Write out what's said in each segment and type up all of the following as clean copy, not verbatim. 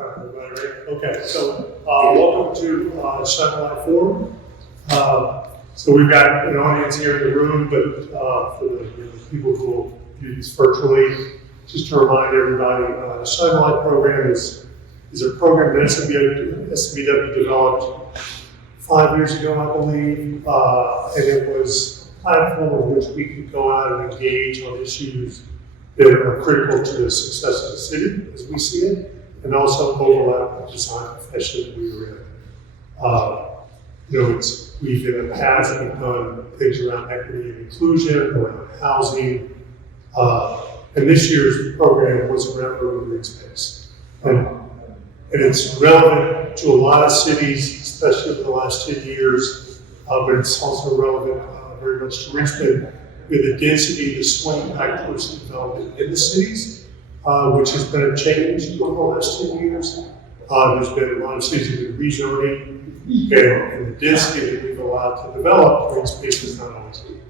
Everybody ready? Okay, so welcome to Shine Light Forum. So we've got an audience here in the room, but for the people who will view this virtually, just to remind everybody, the Shine Light program is a program that SMBW developed 5 years ago, I believe, and it was a platform in which we could go out and engage on issues that are critical to the success of the city as we see it, and also overlap with the design profession that we were in. We've in the past, we've done things around equity and inclusion, around housing, and this year's program was around urban green space. And it's relevant to a lot of cities, especially over the last 10 years, but it's also relevant very much to Richmond, with the density to swing back towards development in the cities, which has been a change over the last 10 years. There's been a lot of cities that have been rezoning, and the density that we've allowed to develop, green space has not always been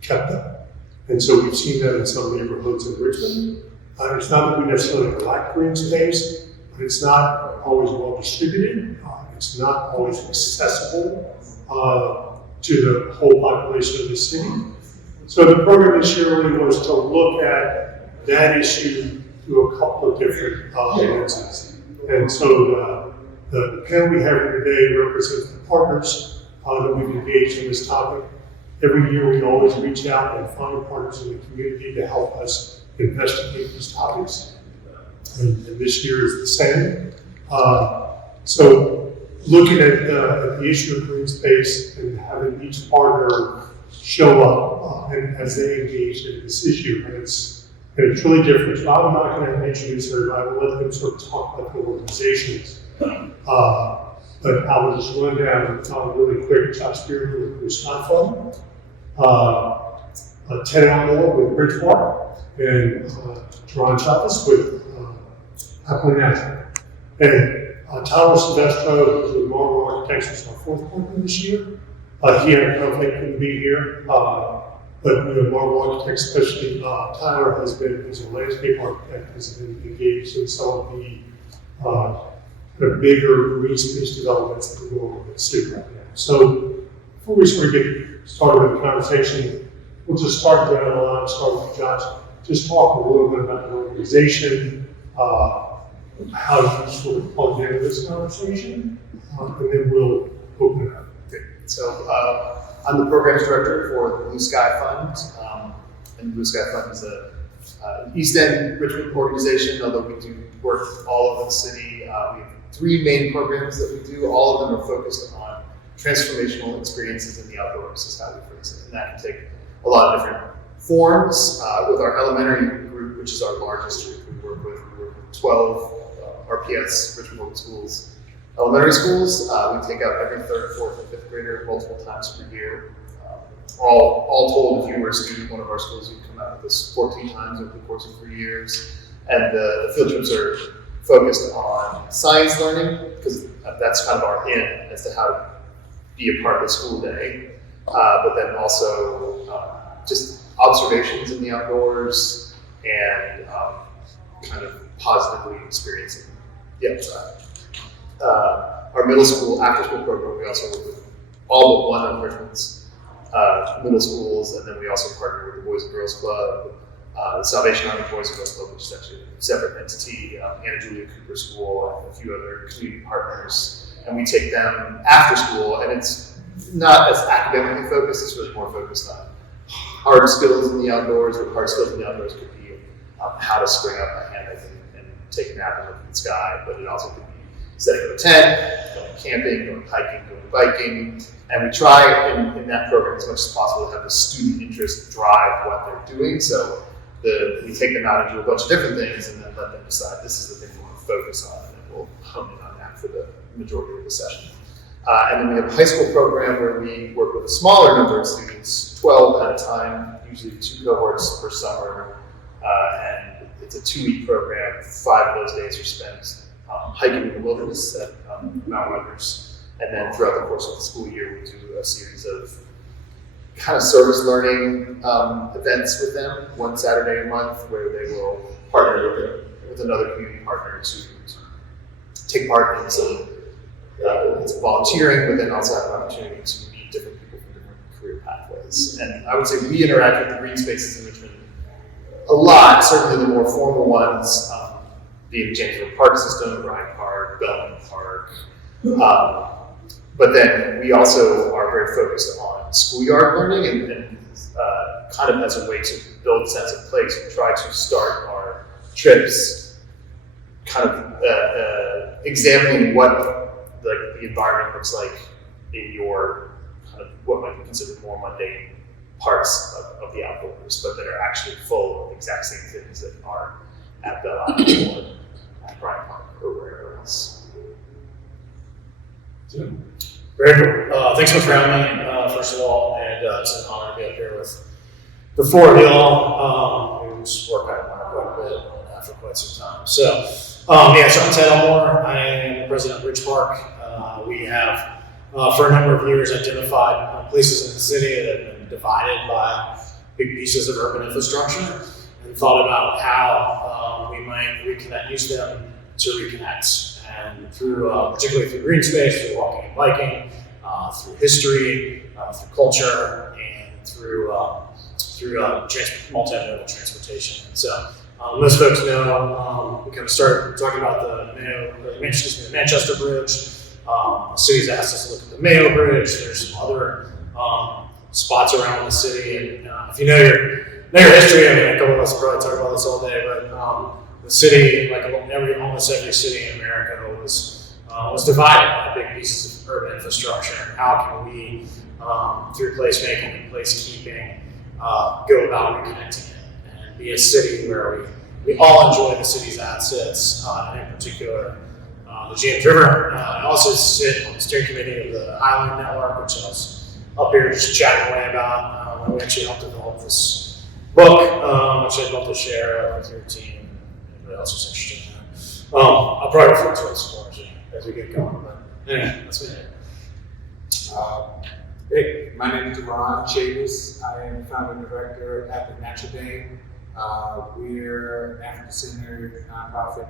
kept up. And so we've seen that in some neighborhoods in Richmond. It's not that we necessarily lack green space, but it's not always well distributed. It's not always accessible to the whole population of the city. So the program this year really was to look at that issue through a couple of different lenses. And so the panel we have here today represents the partners that we've engaged in this topic. Every year we always reach out and find partners in the community to help us investigate these topics. And this year is the same. So looking at the issue of green space and having each partner show up and as they engage in this issue, and it's really different. So I'm not going to introduce everybody. I will let them sort of talk about the organizations. But I will just run down really quick. Josh Spearman with Scott Fund, Ted Elmore with Bridgewater, and Jerron Chavez with Happily National. And Tyler Silvestro, who's with Marvel Architects, was our fourth partner this year. He had a conflict, couldn't be here. But Marvel Architects, especially Tyler, as a landscape architect, has been engaged in some of the kind of bigger green space developments that are going on in the city right now. So before we sort of get started with the conversation, we'll just start down the line, start with Josh. Just talk a little bit about the organization, how you sort of plug into this conversation, and then we'll open it up. Okay. So I'm the programs director for the Blue Sky Fund, and Blue Sky Fund is an East End Richmond organization, although we do work all over the city. We have 3 main programs that we do. All of them are focused on transformational experiences in the outdoors, is how we phrase it. And that can take a lot of different forms. With our elementary group, which is our largest group, we work with 12 RPS, Richmond Public Schools, elementary schools. We take out every 3rd, 4th, and 5th grader multiple times per year. All told, if you were a student at one of our schools, you'd come out with us 14 times over the course of 3 years. And the field trips are focused on science learning, because that's kind of our in as to how to be a part of the school day. But then also just observations in the outdoors and kind of positively experiencing. Our middle school after-school program, we also work with all but one of Richmond's middle schools, and then we also partner with the Boys and Girls Club, the Salvation Army Boys and Girls Club, which is actually a separate entity, Anna Julia Cooper School, and a few other community partners. And we take them after school, and it's not as academically focused, it's really more focused on hard skills in the outdoors. Or hard skills in the outdoors could be how to spring up a hammock and take a nap and look at the sky, but it also could be setting up a tent, going camping, going hiking, going biking. And we try in that program as much as possible to have the student interest drive what they're doing. So we take them out and do a bunch of different things and then let them decide this is the thing we want to focus on, and then we'll hone in on that for the majority of the session. And then we have a high school program where we work with a smaller number of students, 12 at a time, usually 2 cohorts per summer. And it's a 2-week program. 5 of those days are spent hiking in the wilderness at Mount Rutgers. And then throughout the course of the school year, we do a series of kind of service learning events with them, one Saturday a month, where they will partner with another community partner to take part in some it's volunteering, but then also have an opportunity to meet different people from different career pathways. And I would say we interact with the green spaces in Richmond a lot, certainly the more formal ones, being James River Park System, Bryant Park, Bellman Park. But then we also are very focused on schoolyard learning and kind of as a way to build a sense of place. We try to start our trips kind of examining what the environment looks like in your kind of what might be considered more mundane parts of the outdoors, but that are actually full of the exact same things that are at Belle Isle or at Bryant Park or wherever else. Very cool. Thanks so much for having me, first of all, and it's an honor to be up here with the four of y'all, who's worked on quite a bit on that for quite some time. So, so I'm Ted Elmore. I am the president of Ridge Park. We have, for a number of years, identified places in the city that have been divided by big pieces of urban infrastructure and thought about how we might use them to reconnect. And through, particularly through green space, through walking and biking, through history, through culture, and through multimodal transportation. And so most folks know we kind of started talking about the Manchester Bridge. The city's asked us to look at the Mayo Bridge. There's some other spots around the city, and if you know your history, I mean, a couple of us will probably talk about this all day, but the city, like almost every city in America, was divided by big pieces of urban infrastructure. And how can we, through placemaking and placekeeping, go about reconnecting it and be a city where we all enjoy the city's assets, and in particular the James River. I also sit on the steering committee of the Highland Network, which I was up here just chatting away about. We actually helped develop this book, which I'd love to share with your team and anybody else who's interested in that. I'll probably refer to it some more as we get going, but anyway, that's me. Hey, my name is Ron Chavis. I am founder and director at the Natural Dame. We're an African-centered nonprofit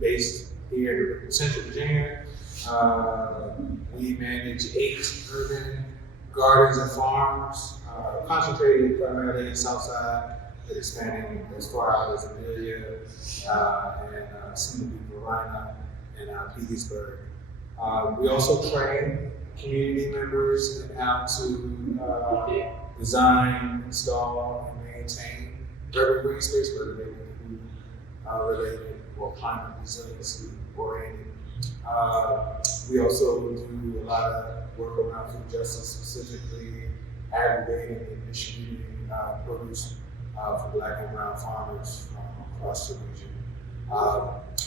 based here in Central Virginia. We manage 8 urban gardens and farms, concentrated primarily in Southside, but expanding as far out as Amelia and soon to be Verona and Petersburg. We also train community members in how to design, install, and maintain urban green space, whether they be food related or climate resiliency oriented. We also do a lot of work around food justice, specifically aggregating and distributing produce for Black and brown farmers from across the region.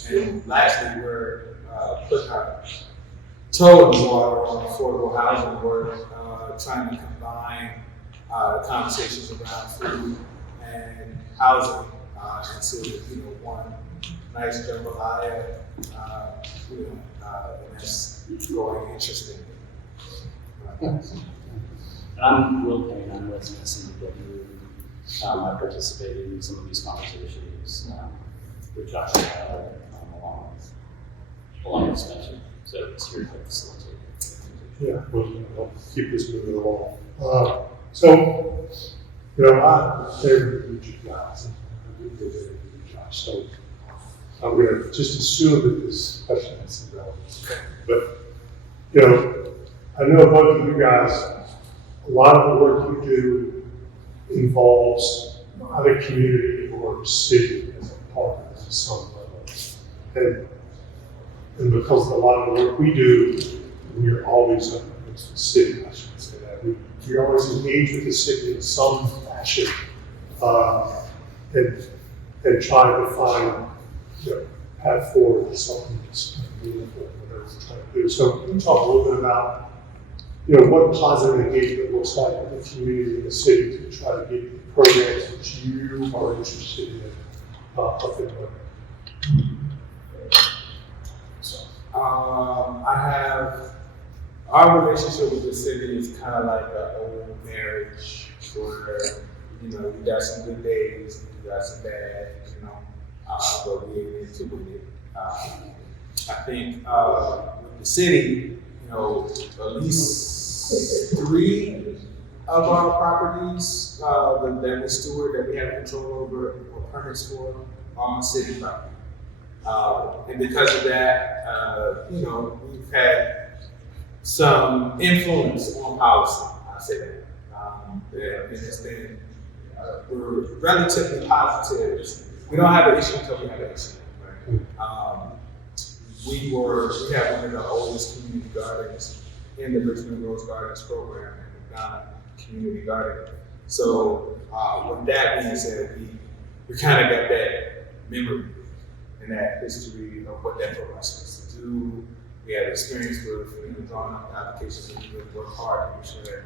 And lastly, we're putting our toe in the water on affordable housing work, trying to combine conversations around food and housing into one nice jambalaya, and that's going interesting. And I'm Will Payne. I'm with SMBW. I participated in some of these conversations with Josh and along with Spencer. So it's here to facilitate. Yeah, we'll keep this moving along. So, they're good guys. So I'm going to just assume that this question has some relevance. But, I know both of you guys, a lot of the work you do involves either community or city as a partner to some level. And because a lot of the work we do, we're always up against the city, I should say that. We always engage with the city in some fashion and try to find path forward to something that's meaningful, whatever we're trying to do. So can you talk a little bit about what positive engagement looks like in the community in the city to try to get the programs that you are interested in up and running? Our relationship with the city is kind of like an old marriage where, you got some good days, you got some bad, but we ain't into with it. I think with the city, you know, at least 3 of our properties that we steward, that we have control over or permits for, are on city property. And because of that, you know, we've had some influence on policy, I'll say that. And it's been, we're relatively positive. We don't have an issue until we have an issue. Right? We have one of the oldest community gardens in the Richmond Rose Gardens program, and we've got a community garden. So with that being said, we kind of got that memory and that history of what that program is supposed to do. We had experience with drawing up the applications, and we really work hard to make sure that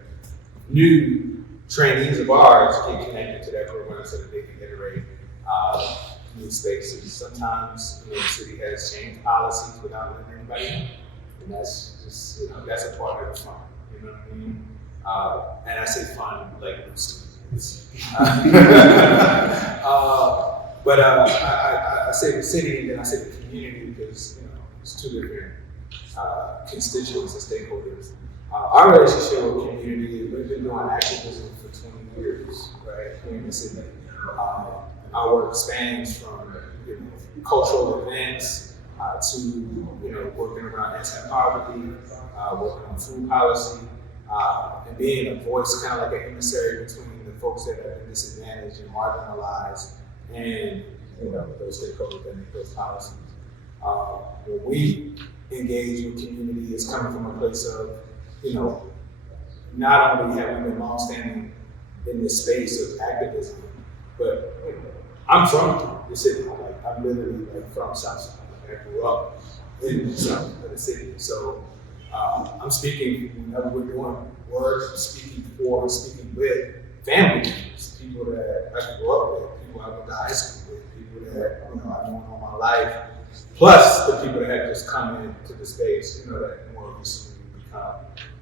new trainees of ours get connected to that program so that they can iterate new spaces. Sometimes, you know, the city has changed policies without letting anybody know, and that's just, you know, that's a part of the fun. You know what I mean? And I say fun like new students. But I say the city and then I say the community because, you know, it's 2 different constituents and stakeholders. Our relationship with community, we've been doing activism for 20 years, right, here in the city. Our work spans from, you know, cultural events to, you know, working around anti-poverty, working on food policy, and being a voice, kind of like an emissary between the folks that are disadvantaged and marginalized and, you know, those stakeholders that make those policies. When we engage with community, it's coming from a place of, you know, not only have we been longstanding in this space of activism, but you know, I'm from the city. Like, I'm literally like from Southside. Like, I grew up in the south of the city. So I'm speaking whenever we're doing work, I'm speaking for, I'm speaking with family members, people that I grew up with, people I went to high school with, people that, you know, I've known all my life, plus the people that have just come into the space, you know, that more recently become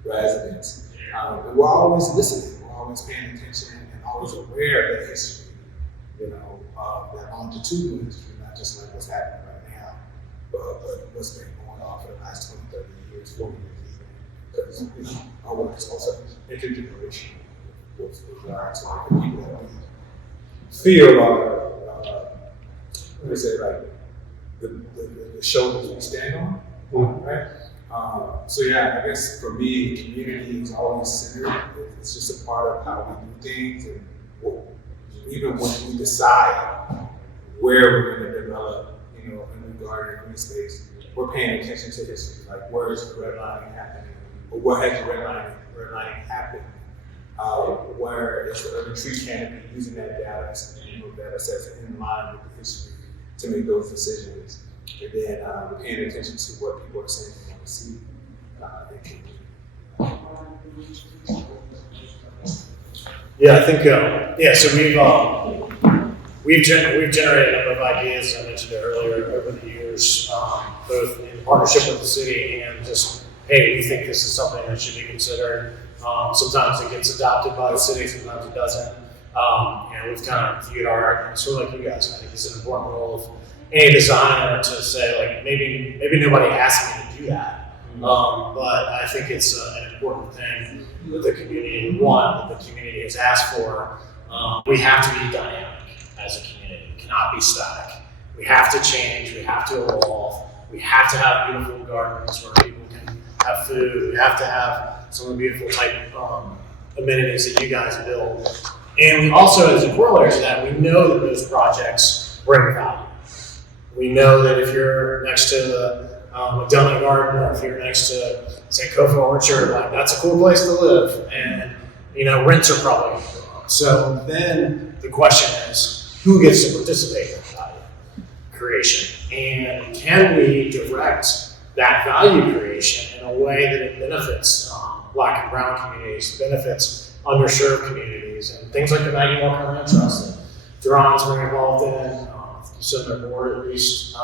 residents. And we're always listening, we're always paying attention and always aware of that history, you know, that longitudinal history, not just like what's happening right now, but what's been going on for the last 20, 30 years, 40 years even. Because, you know, our work is also intergenerational with regard to like, the people that we feel are, what do you say, like, the shoulders we stand on, right? So yeah, I guess for me, community is always centered. It's just a part of how we do things, and even when we decide where we're going to develop, you know, a new garden, a new space, we're paying attention to history. Like, where is the redlining happening, or what has the redlining happened? Where is the urban tree canopy using that data sets in line with the history to make those decisions? And then we're paying attention to what people are saying they want to see. Yeah, I think, so we've generated a number of ideas, I mentioned it earlier, over the years, both in partnership with the city and just, hey, we think this is something that should be considered. Sometimes it gets adopted by the city, sometimes it doesn't. We've kind of viewed our argument sort of like you guys. I think it's an important role of any designer to say, like, maybe nobody asked me to do that. But I think it's an important thing that the community would want, that the community has asked for. We have to be dynamic as a community. We cannot be static. We have to change. We have to evolve. We have to have beautiful gardens where people can have food. We have to have some of the beautiful type amenities that you guys build. And we also, as a corollary to that, we know that those projects bring value. We know that if you're next to the McDonough Garden, or if you're next to Sankofa Orchard, like, that's a cool place to live, and, you know, rents are probably going to go up. So then the question is, who gets to participate in value creation, and can we direct that value creation in a way that it benefits Black and Brown communities, benefits underserved communities, and things like the Maggie Walker Land Trust that Duran's been involved in, so their board at least,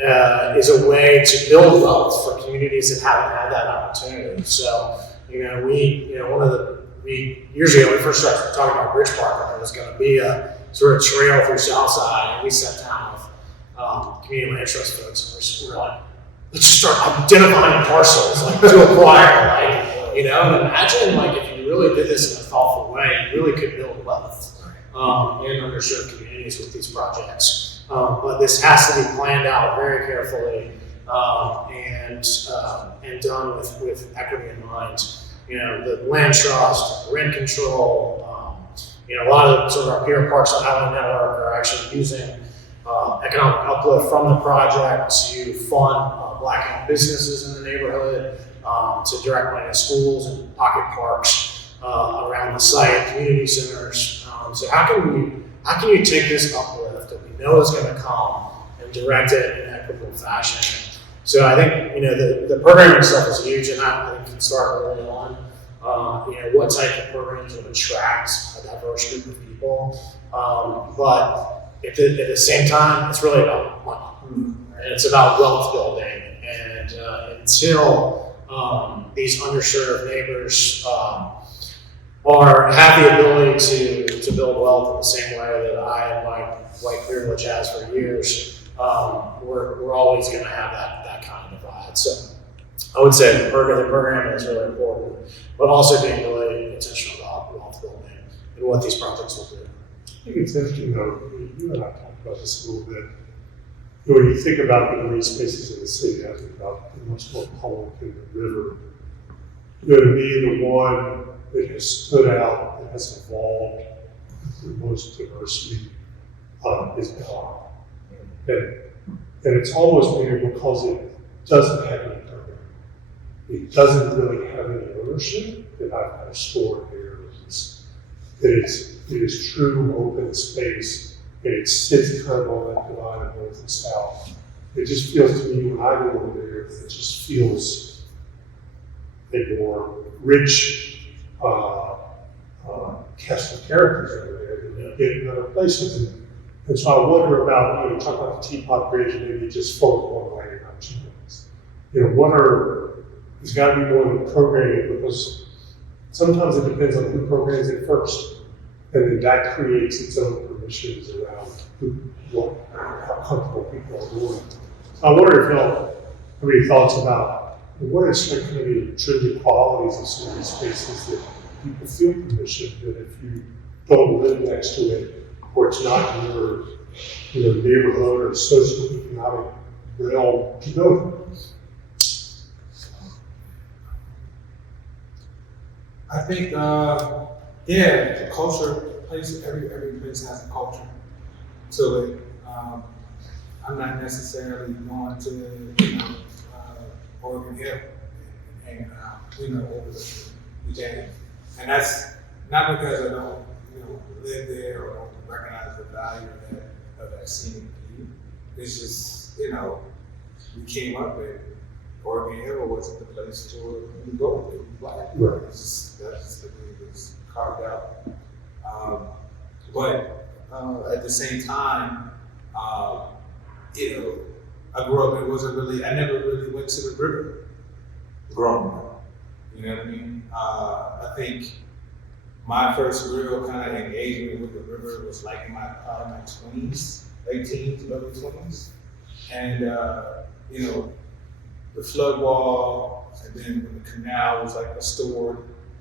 is a way to build wealth for communities that haven't had that opportunity. So, you know, years ago, we first started talking about Bridge Park, and there was going to be a sort of trail through Southside, and we sat down with community land trust folks, and we're like, let's just start identifying parcels like to acquire, like, you know, and imagine like if you really did this in a thoughtful way, you really could build wealth in underserved communities with these projects. But this has to be planned out very carefully and done with equity in mind. You know, the land trust, rent control. You know, a lot of sort of our peer parks on Highland Network are actually using economic uplift from the project to fund Black-owned businesses in the neighborhood, to direct money to schools and pocket parks around the site, community centers. So how can you take this uplift that we know is going to come and direct it in an equitable fashion? So I think, you know, the programming stuff is huge, and I think can start early on. You know, what type of programs would attract a diverse group of people, but at the same time, it's really about money, and it's about wealth building. And until these underserved neighbors have the ability to build wealth in the same way that I and my white privilege has for years, we're always going to have that kind of divide. So I would say the program is really important, but also being really intentional about wealth building and what these projects will do. I think it's interesting though, you and I talked about this a little bit. You know, when you think about the green spaces in the city, I think about the most more public in the river. You know, to me, the one that has stood out, that has evolved with the most diversity is Bella. And it's almost maybe because it doesn't have any program. It doesn't really have any ownership, and I've got a store here. It is true open space, and it sits kind of on that divide of north and south. It just feels to me when I go over there, it just feels a more rich cast of characters over there than you get in other places. And so I wonder about, you know, talk about the Teapot Bridge, and maybe just focus one way and not two ways. You know, there's got to be more than programming, because sometimes it depends on who programs it first. And then that creates its own permissions around how comfortable people are doing. So I wonder if y'all have any thoughts about what are some kind of the intrinsic qualities of some of these spaces that people feel permission that if you don't live next to it, or it's not in your neighborhood or socioeconomic realm to go there. I think, the culture plays, every place has a culture to it. I'm not necessarily going to, Oregon Hill and hanging out, over the jam. And that's not because I don't, live there or don't recognize the value of that scenic view. It's just, we came up and Oregon Hill wasn't the place to go. It was black. Right. That's just the way it was carved out. But at the same time, I grew up, I never really went to the river growing up. You know what I mean? I think my first real kind of engagement with the river was like in my 20s, late teens, early 20s. And, the flood wall, and then when the canal was like restored,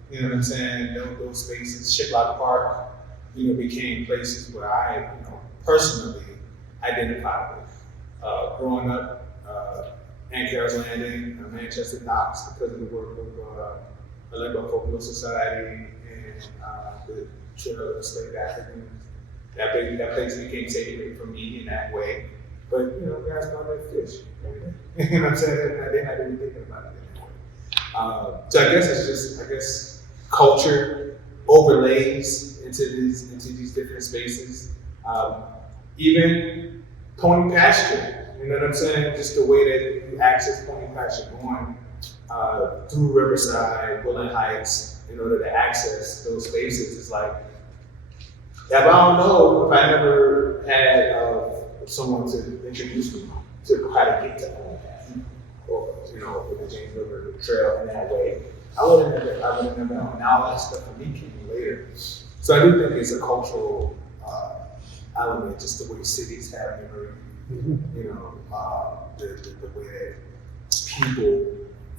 you know what I'm saying? Those spaces, Shipley Park, became places where I, personally identified with. Growing up, Anchorage Landing, Manchester Docks, because of the work of the Allegro Folklore Society and the Trail of the Enslaved Africans. That place became sacred for me in that way. But, guys call that fish. You know what I'm saying? They're not even thinking about it anymore. So I guess it's just, culture overlays into these different spaces. Even Pony Pasture, you know what I'm saying? Just the way that you access Pony Pasture going through Riverside, Woodland Heights, in order to access those spaces is like, I don't know if I never had someone to introduce me to how to get to Pony Pasture, or with the James River Trail in that way. I would have never known. Now that stuff for me came later. So I do think it's a cultural element, just the way cities have memory You know, the way that people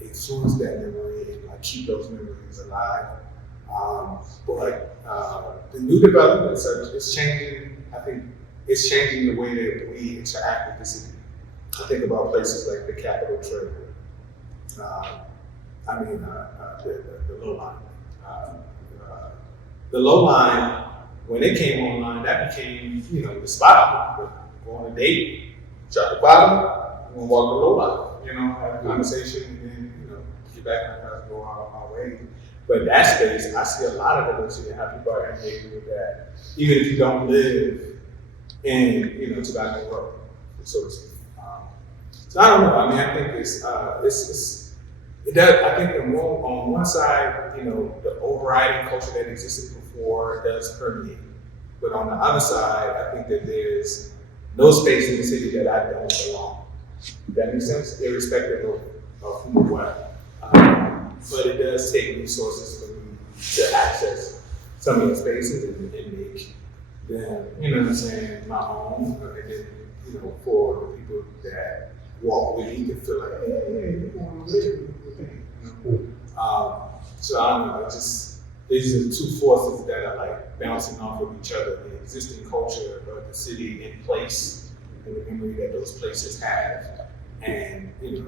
influence that memory and like keep those memories alive. The new developments it's changing. I think it's changing the way that we interact with the city. I think about places like the Capitol Trail. The Low Line. The Low Line, when it came online, that became, the spot. Go on a date, drop the bottom, and walk the Low Line. Have a conversation, and then, get back in the car and go our way. But that space, I see a lot of diversity in how people are engaging with that, even if you don't live in, Tobacco Road, so to speak. So I don't know. I mean, I think I think on one side, the overriding culture that existed before does permeate. But on the other side, I think that there's no space in the city that I don't belong. That makes sense, irrespective of who or what. But it does take resources for me to access some of the spaces and make them, my own. And then, for the people that walk with me to feel like, hey, you want to live with me. So I don't know, these are the two forces that are like bouncing off of each other, the existing culture of the city in place and the memory that those places have, and the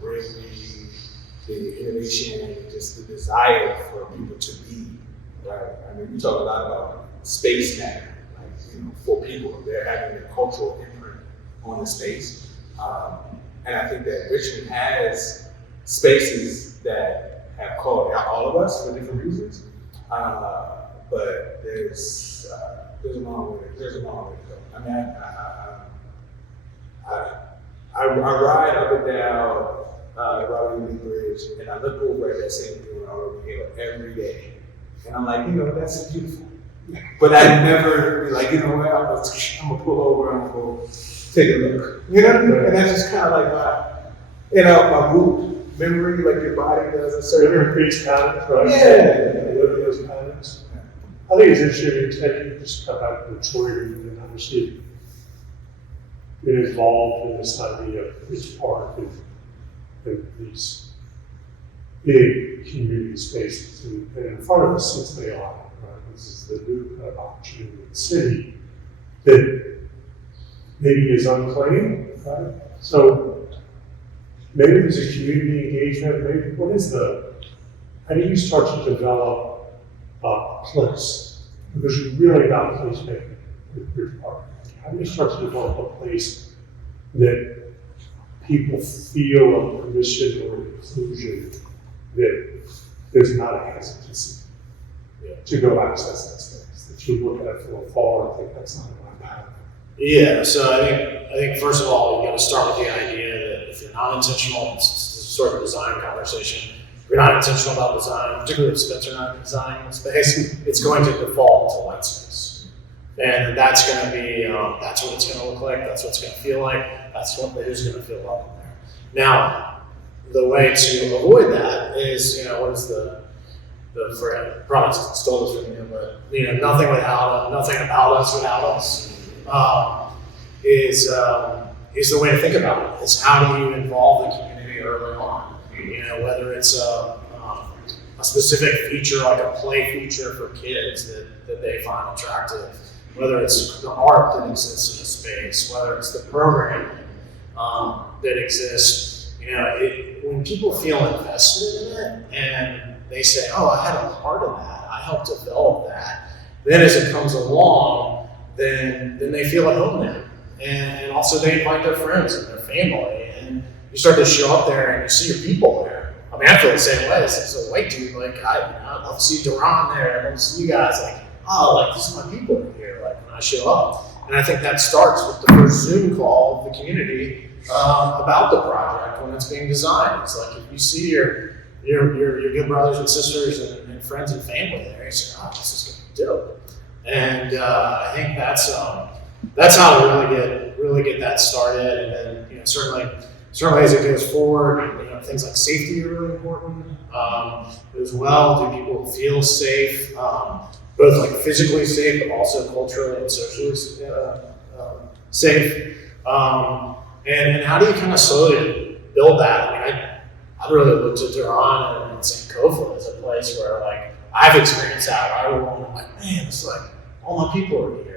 bravery, the innovation, and just the desire for people to be, right? I mean, we talk a lot about space now, for people, they're having a cultural imprint on the space. And I think that Richmond has spaces that have called out all of us for different reasons. But there's a long way to go. I mean, I ride up and down Robert E. Lee Bridge, and I look over at that same view on Hill every day, and I'm like, that's beautiful. But I never be like, I'm gonna pull over and I'm gonna go take a look. And that's just kind of like my root memory, like your body does a certain. It creates patterns, right? Yeah. Live in those patterns. I think it's interesting to just come back to maturity and obviously get involved in this idea of this park and these big community spaces. And in front of us, since they are, right? This is the new kind of opportunity in the city that maybe is unclaimed, right? So maybe there's a community engagement, how do you start to develop a place? Because you really got a place making with your park. How do you start to develop a place that people feel a permission or inclusion that there's not a hesitancy to go access that space, that you look at it from afar and think that's not my path? Yeah, so I think first of all, you got to start with the idea that if you're not intentional, it's sort of a design conversation. If you're not intentional about design, particularly if Spencer not designing the space, it's going to default into white space. And that's going to be, that's what it's going to look like, that's what it's going to feel like, that's what who's going to feel welcome there. Now, the way to avoid that is, what is the probably stole this from you, but nothing about us without us is the way to think about it. Is how do you involve the community early on? Whether it's a specific feature like a play feature for kids that they find attractive, whether it's the art that exists in the space, whether it's the programming that exists. When people feel invested in it and they say, "Oh, I had a part of that. I helped develop that." Then, as it comes along, then they feel at home there, and also they invite their friends and their family, and you start to show up there and you see your people there. I mean, I feel the same way. As a white dude, I love to see Duran there. I love to see you guys. These are my people in here. When I show up, and I think that starts with the first Zoom call of the community about the project when it's being designed. It's like if you see your good brothers and sisters and friends and family there, you say, "Oh, this is gonna be dope." And I think that's how to really get that started. And then certainly as it goes forward, things like safety are really important as well. Do people feel safe, both physically safe, but also culturally and socially safe? And how do you kind of slowly build that? I mean, I really looked at Duran and Sankofa as a place where like I've experienced that. Where I walk, I'm like, man, it's like all my people are here.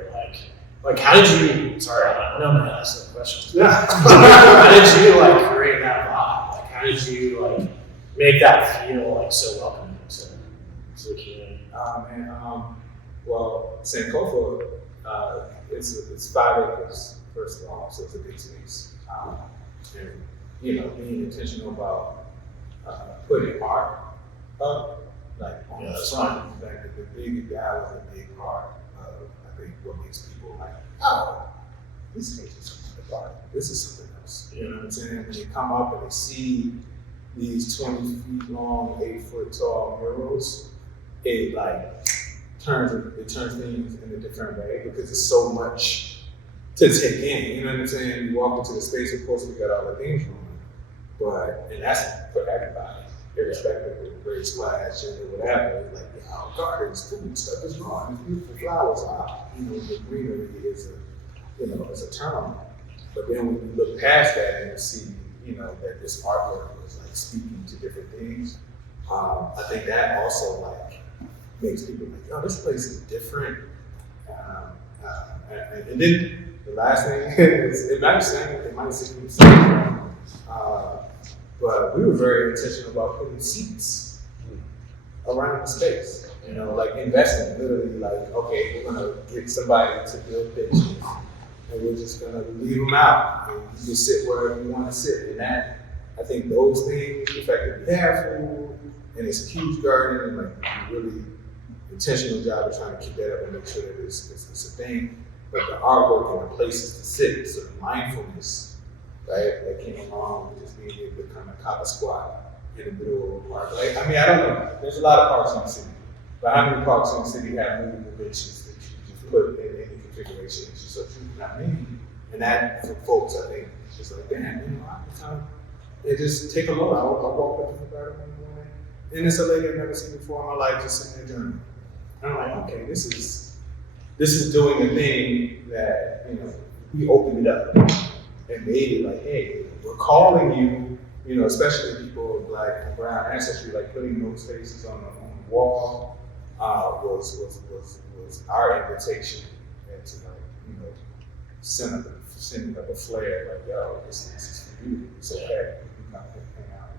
Like how did you? Sorry, I know I'm gonna ask that question. Yeah. How did you like create that vibe? Like how did you like make that feel like so welcoming to the community? Well, Sankofa, it's 5 acres, first of all, so it's a big space. And, being intentional about putting art up, like on Yeah, the that's front, like the big guy was a big part of, I think, what makes people like, oh, this ain't just something art, this is something else. You know what I'm saying? When they come up and they see these 20 feet long, 8 foot tall murals, it like turns things in a different way because it's so much to take in. You know what I'm saying? You walk into the space, of course, we got all the things wrong, and that's for everybody, irrespective of race, class, gender, whatever. Like, gardens, food stuff is wrong. Beautiful flowers are, the greenery is a turn on. But then when you look past that and you see, that this artwork is like speaking to different things, I think that also like makes people like, oh, this place is different. And then the last thing is, it might seem the same, but we were very intentional about putting seats around the space. Like investing, literally like, okay, we're gonna get somebody to build benches and we're just gonna leave them out and you can sit wherever you wanna sit. And that, I think those things, the fact that we have food and it's a huge garden and like really intentional job of trying to keep that up and make sure that it's a thing. But the artwork and the places to sit, so the mindfulness, right, that came along with just being able to come and cop a squat in the middle of a park. Like, I mean, I don't know. There's a lot of parks in the city. But how many parks in the city have movable benches that you just put in any configuration? It's just so not many. And that, for folks, I think, is like, damn, I can come and just take a look. I'll walk up to the garden in the morning, and it's a lady I've never seen before in my life just sitting there journaling. And I'm like, okay, this is doing a thing that, we opened it up and made it like, hey, we're calling you, especially people of Black and brown ancestry, like putting those faces on the wall was our invitation and to like, send up a flare, like, yo, this is for you, it's okay, you come hang out.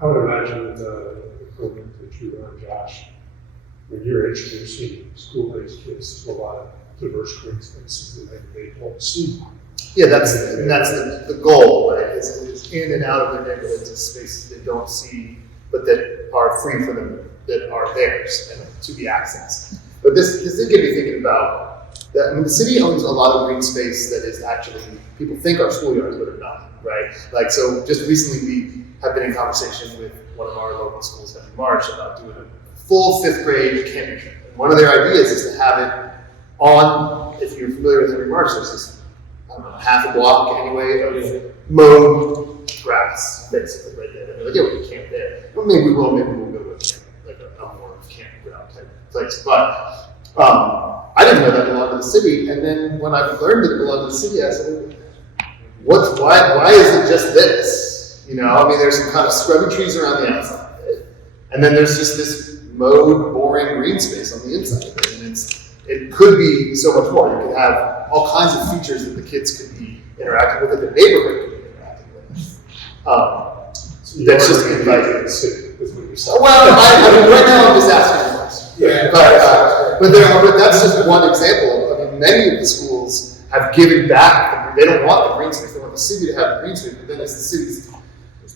I would imagine that the program that you run, Josh, when you're introducing school-aged kids to a lot of diverse green spaces that they don't see. Yeah, that's the goal, right? Is in and out of their neighborhoods, is spaces they don't see, but that are free for them, that are theirs and to be accessed. But this did get me thinking about that. I mean, the city owns a lot of green space that is actually, people think are schoolyards, but are not, right? Like, so just recently we have been in conversation with one of our local schools, Henry Marsh, about doing a full 5th grade camping trip. And one of their ideas is to have it on, if you're familiar with Henry Marsh, there's this, I don't know, half a block anyway of mowed grass, basically, right there. And they're like, yeah, we can camp there. Well, maybe we'll go to a camp, like a more campground type place. But I didn't know that belonged to the city. And then when I learned that it belonged to the city, I said, why is it just this? I mean, there's some kind of scrubby trees around the outside of it. And then there's just this mowed, boring green space on the inside of it. And it could be so much more. You could have all kinds of features that the kids could be interacting with, that the neighborhood could be interacting with. That's just inviting the city. Well, I mean, right now I'm just asking the question. Yeah. But that's just one example. I mean, many of the schools have given back. They don't want the green space. They want the city to have the green space. But then it's the city's.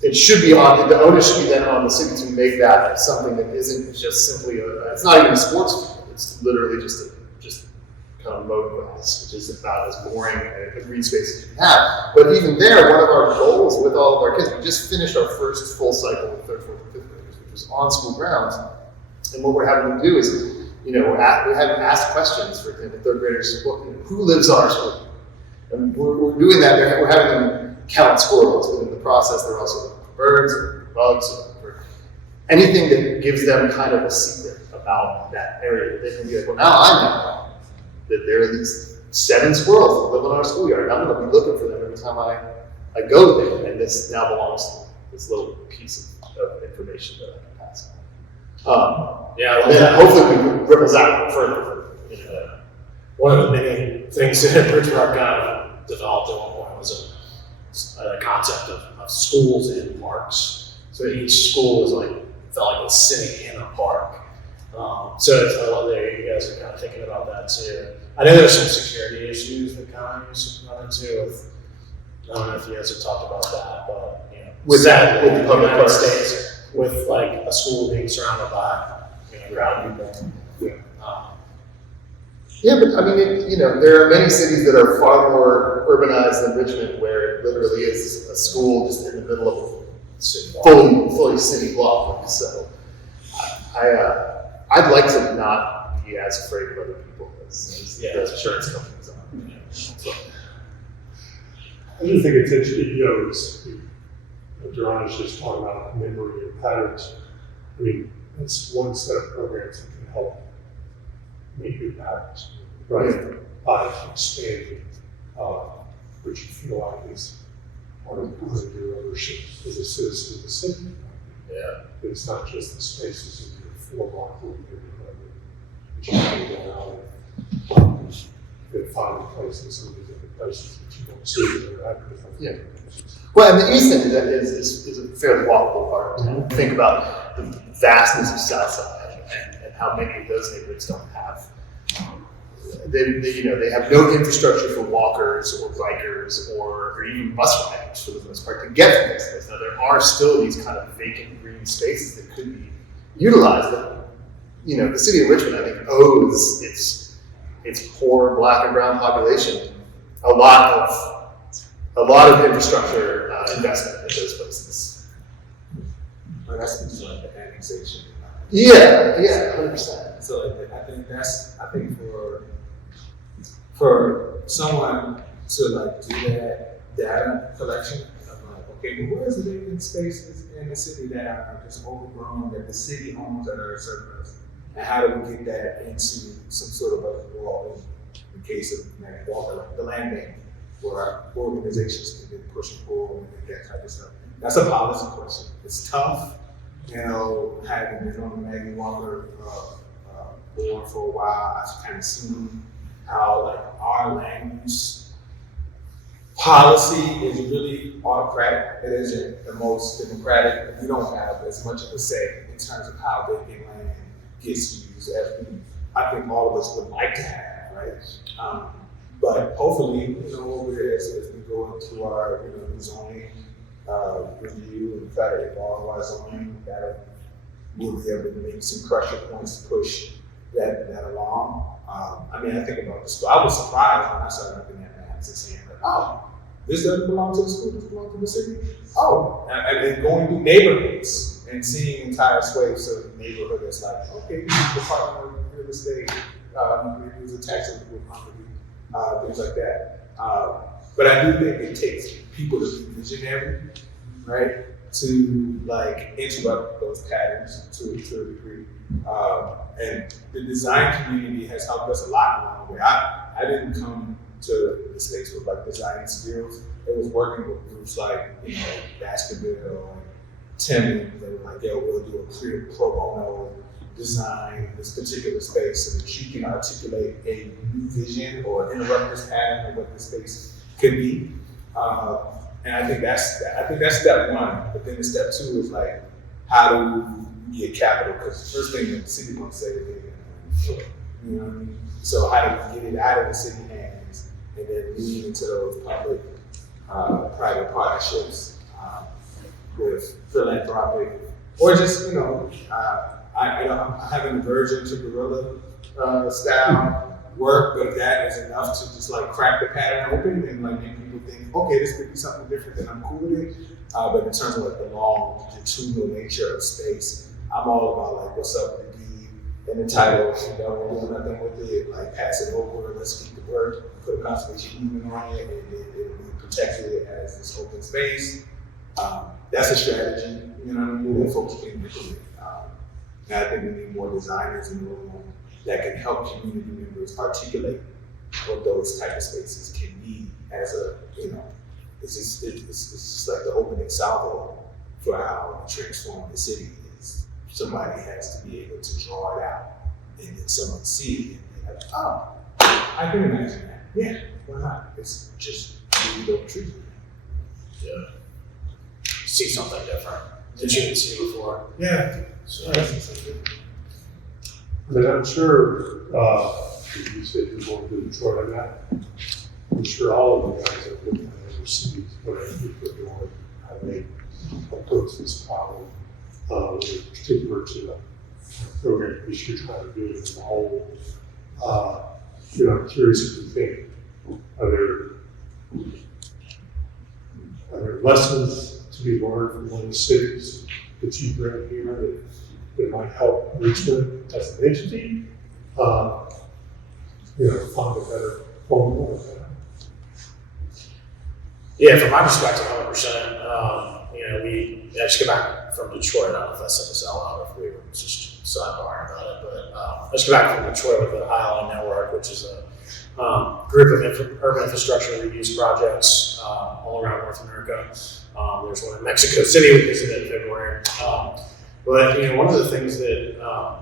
It should be on the onus should be then on the city to make that something that isn't just simply it's not even a sports field. It's literally just kind of mowed grass, which is about as boring a green space as you can have. But even there, one of our goals with all of our kids, we just finished our first full cycle with 3rd, 4th, and 5th graders, which was on school grounds. And what we're having them do is, we're having them ask questions. For example, 3rd graders, who lives on our school? And we're doing that. We're having them count squirrels, but in the process, they're also looking for birds, or bugs, or anything that gives them kind of a secret about that area. They can be like, well, now I know that there are these 7 squirrels that live in our schoolyard. I'm going to be looking for them every time I go there, and this now belongs to me, this little piece of information that I can pass on. Yeah, And then hopefully we ripples out further. You know, one of the many things that Bridgemark kind of developed at one point was a concept of schools in parks. So each school is like, felt like it's sitting in a park. So it's, I love that you guys are kind of thinking about that too. I know there's some security issues that kind of used to run into with, I don't know if you guys have talked about that, but you know, With sadly, the in public United parks. States, with like a school being surrounded by, you know, crowd people. Yeah, but I mean, there are many cities that are far more urbanized than Richmond, where it literally is a school just in the middle of a fully city block. So, I'd like to not be as afraid of other people as Yeah, the that's sure. insurance companies are. I do think it's interesting, Duran is just talking about memory and patterns. I mean, it's one set of programs that can help make new patterns, right? By expanding what you feel like is part of your ownership as a citizen of the city. Yeah. It's not just the spaces in your 4-block neighborhood, but you can go out and find places, some of these different places that you don't see that are active. Yeah. Well, and the east end of that is a fairly walkable part of town. Think about the vastness of Southside and how many of those neighborhoods don't have. They have no infrastructure for walkers or bikers or even bus riders for the most part to get from this place. Now there are still these kind of vacant green spaces that could be utilized. That, the city of Richmond, I think, owes its poor Black and brown population a lot of infrastructure investment in those places. But that's just like the annexation. Yeah, 100%. So I think for someone to like do that data collection, I'm like, okay, but where's the vacant spaces in the city that are just overgrown, that the city owns that are surplus? And how do we get that into some sort of a law in case of the land bank, where organizations can then push and pull and that type of stuff? That's a policy question. It's tough, having been on the Maggie Walker board for a while. I've kind of seen how like our land use policy is really autocratic. It isn't the most democratic. We don't have as much of a say in terms of how vacant land gets used as I think all of us would like to have, right? But hopefully, as we go into our zoning review and try to evolve our zoning, that we'll be able to make some pressure points to push that along. I think about the school. I was surprised when I started looking at maps and saying, this doesn't belong to the school, this belongs to the city. And then going through neighborhoods and seeing entire swathes of the neighborhood that's like, okay, this is Department of Real Estate, there's a tax property, things like that. But I do think it takes people to be visionary, right? To like interrupt those patterns to a degree. And the design community has helped us a lot along the way. I didn't come to the States with like design skills. It was working with groups like, Baskerville and Timmy. They were like, we'll do a pro bono design in this particular space so that you can articulate a new vision or interrupt this pattern of what this space could be. And I think that's step one. But then the step two is like, how do we get capital? Because the first thing that the city wants to say is, you know what I mean? So how do we get it out of the city hands and then lead into those public private partnerships with philanthropic or just, I have an aversion to guerrilla style work, but if that is enough to just like crack the pattern open and like make people think, okay, this could be something different, then I'm cool with it. But in terms of like the longitudinal nature of space, I'm all about like what's up with the deed and the title. We're doing nothing with it, like pass it over, let's keep the work, put a conservation easement on it, and it'll be protected as this open space. That's a strategy, that folks can implement. And I think we need more designers in the room that can help community members articulate what those type of spaces can be as a, it's just like the opening salvo for how we transform the city is. Somebody has to be able to draw it out and then someone see it and be like, oh, I can imagine that. Yeah, why not? It's just really don't treat it. Yeah. See something different that you didn't see before. Yeah. So, I mean, I'm sure, you said you're going to Detroit, I'm sure all of the guys that look at overseas, whatever they're doing, how they approach this problem, in particular to the program that you're trying to do as a whole. I'm curious if you think, are there lessons to be learned from one of the cities that you bring here that might help Richmond as an entity, find a better formula? yeah, from my perspective, 100%. We just got back from Detroit. I don't know if I said this out loud, if we were just sidebarring about it, but I just got back from Detroit with the Highline Network, which is a group of urban infrastructure reuse projects all around North America. There's one in Mexico City we visited in February. But one of the things that a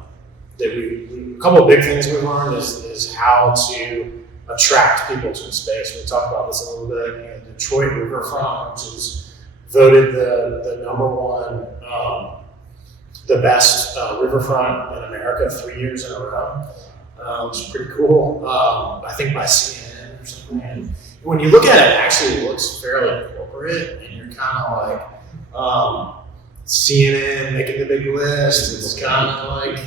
couple of big things we learned is how to attract people to the space. We talked about this a little bit. Detroit Riverfront, which is voted the number one, the best riverfront in America 3 years in a row, which is pretty cool. I think by CNN or something. And when you look at it, it actually looks fairly corporate, and you're kind of like, CNN making the big list. It's kind of like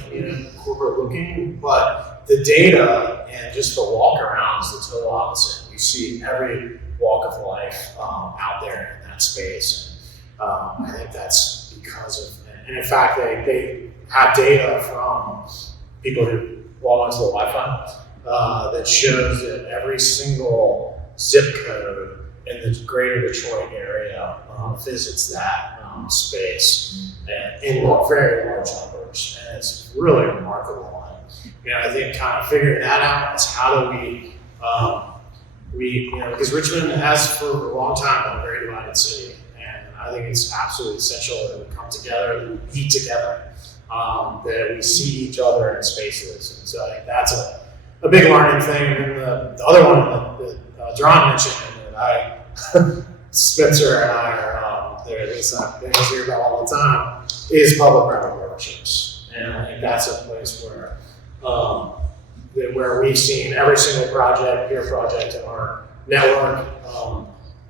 corporate looking, but the data and just the walk around is the total opposite. You see every walk of life out there in that space. And I think that's because of, and in fact, they have data from people who log onto the Wi-Fi that shows that every single zip code in the greater Detroit area visits that space and in very large numbers. And it's really remarkable. And I think kind of figuring that out is how do we because Richmond has for a long time been a very divided city, and I think it's absolutely essential that we come together, that we eat together, that we see each other in spaces. And so I think that's a big learning thing. And then the other one that John mentioned, and Spencer and I are there, at least I hear about all the time, is public-private partnerships. And I think that's a place where we've seen every single peer project in our network.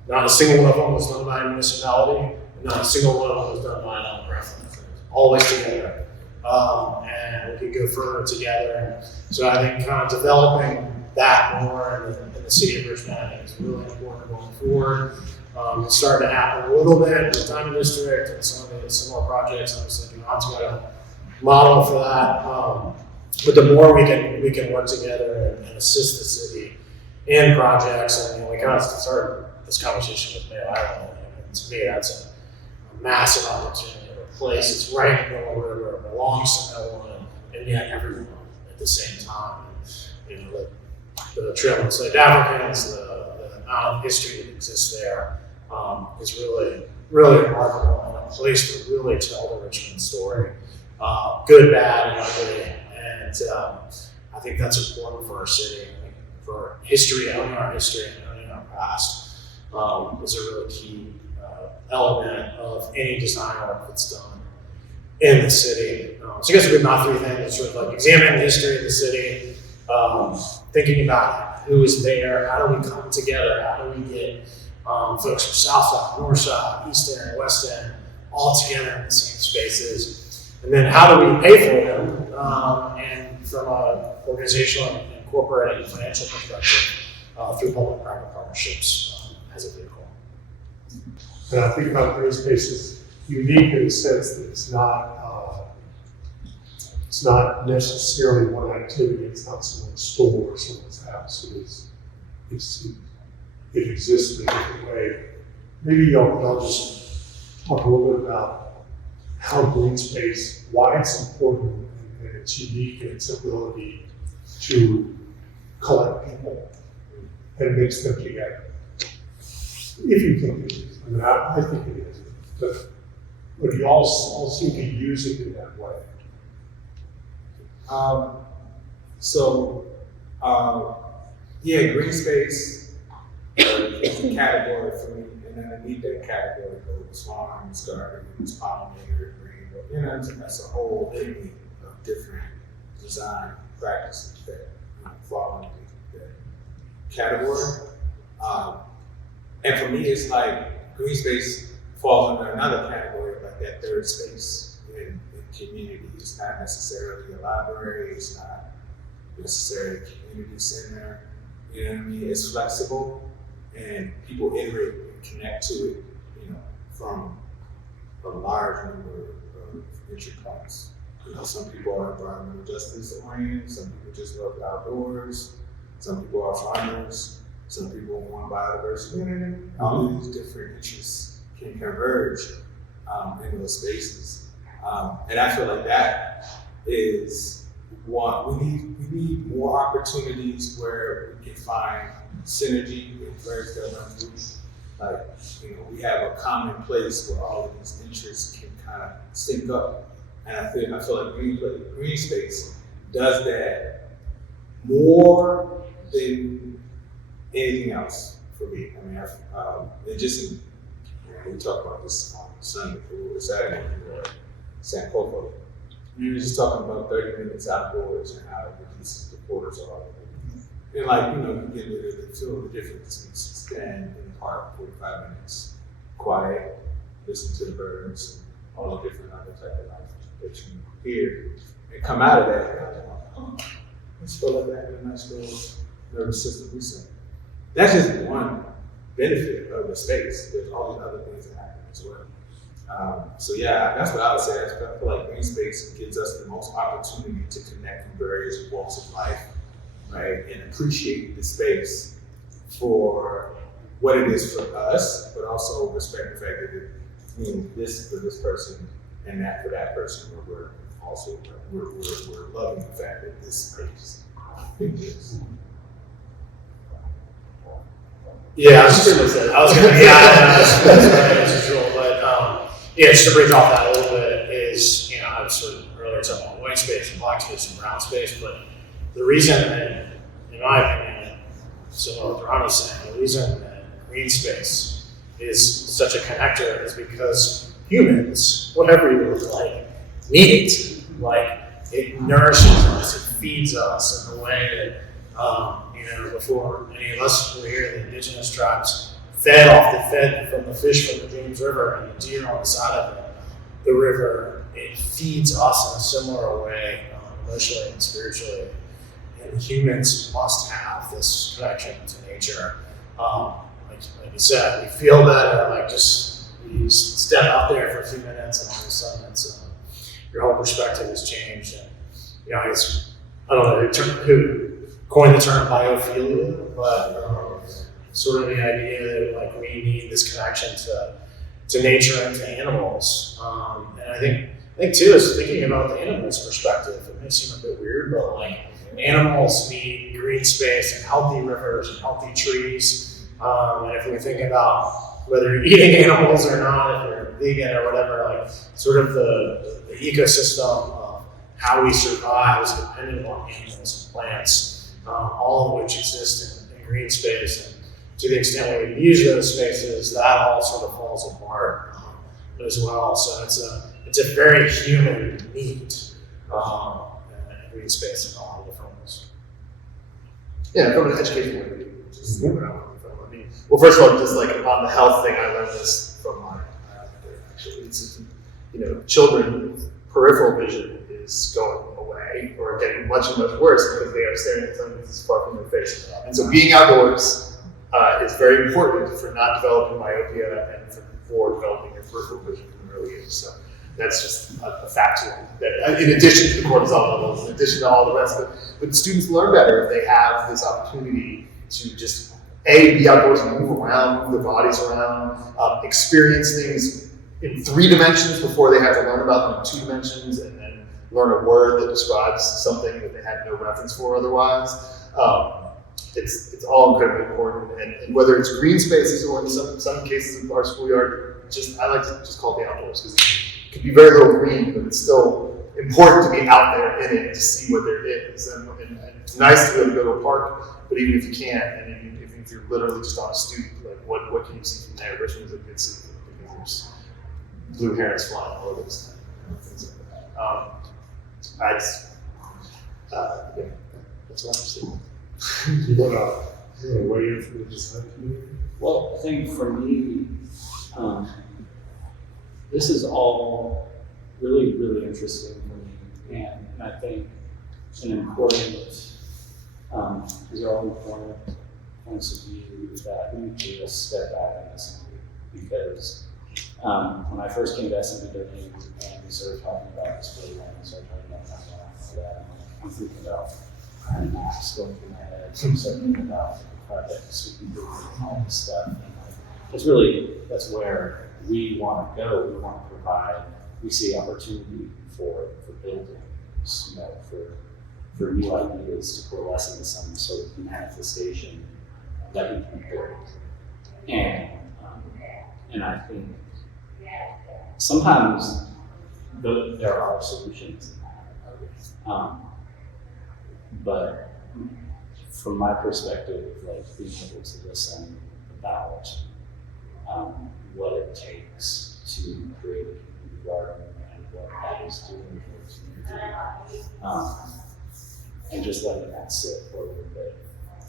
Not a single one of them was done by a municipality, not a single one of them was done by a nonprofit. Always together. And we could go further together. So I think kind of developing that more in the city of Richmond, I think is really important going forward. It's starting to happen a little bit with the Diamond District and some more projects. I was thinking, I've got a model for that. But the more we can work together and assist the city in projects, and we kind of started this conversation with Mayo Island, and to me that's a massive opportunity to replace. It's right in the middle of the river, it belongs to no one, and yet everyone at the same time. The Trail of Enslaved Africans, the amount of history that exists there is really, really remarkable, and a place to really tell the Richmond story, good, bad, and ugly. And I think that's important for our city, for history, owning our history and owning our past is a really key element of any design work that's done in the city. So I guess we've not three things, sort of like examining the history of the city, thinking about who is there, how do we come together, how do we get folks from South Side, North Side, East End, West End, all together in the same spaces. And then how do we pay for them? And from an organizational and corporate and financial perspective, through public-private partnerships as a vehicle. And I think about green spaces unique in the sense that it's not necessarily one activity. It's not someone's store or someone's house. It exists in a different way. Maybe y'all just talk a little bit about how green space, why it's important, and it's unique in its ability to collect people and mix them together. If you think it is, I mean, I think it is, but you all seem to use it in that way. Yeah, green space is a category for me, and then underneath that category goes farms, gardens, pollinator, green, that's a whole litany of different design practices that fall underneath that category. And for me, it's like green space falls under another category, like that third space in community. It's not necessarily a library, it's not necessarily a community center. You know what I mean? It's flexible, and people iterate and connect to it, from a large number of entry points. Some people are environmental justice oriented, some people just love the outdoors, some people are farmers, some people want biodiversity. All of these different interests can converge in those spaces. And I feel like that is one, we need more opportunities where we can find synergy with threads that run through. Like, we have a common place where all of these interests can kind of sync up. And I feel like green space does that more than anything else for me. I mean, we talked about this on Sunday or Saturday or San Coco. We were just talking about 30 minutes outdoors and how it reduces the cortisol. And you get to feel the difference between stand in the park 45 minutes, quiet, listen to the birds, and all the different other type of life that you hear, and come out of that and I just feel like that in a nice little nervous system reset. That's just one benefit of the space. There's all these other things that happen as well. So yeah, that's what I would say. I feel like green space gives us the most opportunity to connect in various walks of life, right? And appreciate the space for what it is for us, but also respect the fact that it means this for this person and that for that person, where we're loving the fact that this space exists. Yeah, I was just to bridge off that a little bit is, I was sort of earlier talking about white space and black space and brown space, but the reason that, in my opinion, similar to what Ron was saying, the reason that green space is such a connector is because humans, whatever you look like, need it. Like, it nourishes us, it feeds us in a way that, before any of us were here, the indigenous tribes fed from the fish from the James River and the deer on the side of the river. It feeds us in a similar way, emotionally and spiritually. And humans must have this connection to nature. Like you said, we feel better, you step out there for a few minutes and all of a sudden your whole perspective has changed. And, I don't know who coined the term biophilia, but sort of the idea that we need this connection to nature and to animals. And I think too is thinking about the animals' perspective. It may seem a bit weird, but animals need green space and healthy rivers and healthy trees. And if we think about whether you're eating animals or not, if you're vegan or whatever, sort of the ecosystem of how we survive is dependent on animals and plants. All of which exist in green space, and to the extent we use those spaces, that all sort of falls apart as well. So it's a very human need, green space in all different ways. Yeah, from an educational point of view, which is what I'm looking for. Well, first of all, just on the health thing, I learned this from my actually. It's children peripheral vision is going away or getting much worse because they are staring at something that's far from their face. And so being outdoors is very important for not developing myopia and for developing your peripheral vision from an early age. So that's just a fact that in addition to the cortisol levels, in addition to all the rest of it, but students learn better if they have this opportunity to just be outdoors and move around, move their bodies around, experience things in 3 dimensions before they have to learn about them in 2 dimensions, and then learn a word that describes something that they had no reference for otherwise. it's all incredibly important. And whether it's green spaces or in some cases of our schoolyard, I like to just call it the outdoors because it can be very little green, but it's still important to be out there in it to see what there is. And it's nice to be able to go to a park, but even if you can't, and even if you're literally just on a stoop, like what can you see from there? Richmond is a good city because there's blue herons flying all over this time, things like that. Yeah, that's what I'm saying. You want to weigh in from the design community? Well, I think for me, this is all really, really interesting for me, and I think an important, these are all important points of view that we need to just step back and listen to, because when I first came to SMBW and we started talking about this program, and started talking about that, I'm thinking about maps going through my head, so I'm thinking about projects we can do and all this stuff. And it's really, that's where we want to go. We want to provide, we see opportunity for buildings, you know, for new ideas to coalesce into some sort of manifestation that we can build. And I think sometimes there are solutions in that. But from my perspective, like being able to listen about what it takes to create a community garden and what that is doing for the community, and just letting that sit for a little bit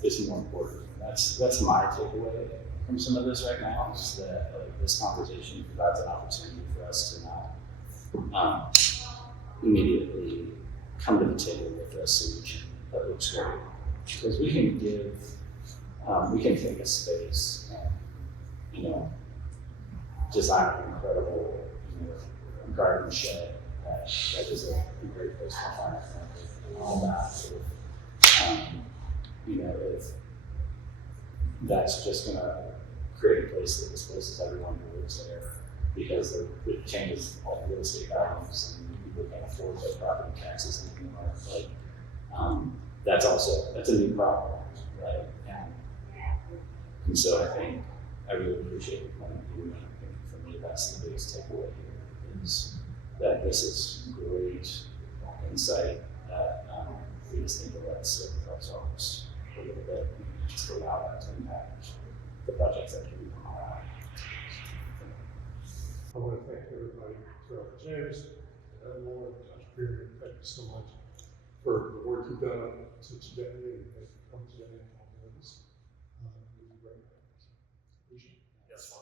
is more important. That's my takeaway from some of this right now, is that this conversation provides an opportunity for us to not immediately come to the table with a solution that looks great. Because we can we can take a space and, you know, design an incredible, you know, garden shed that is a great place for fun and all that sort of, you know, if that's just gonna create a place that displaces everyone who lives there because it changes all the real estate values and people can't afford their property taxes anymore. Like, that's a new problem, right? And so I think I really appreciate the point of view, and I think for me that's the biggest takeaway here, is that this is great insight that we just need to let sit with ourselves a little bit and just allow that to impact the projects that can become around. I want to thank everybody, James, and Lauren, Dr. Perry, thank you so much for the work you've done since today and come today and all of this. It was great. Appreciate it. Yes.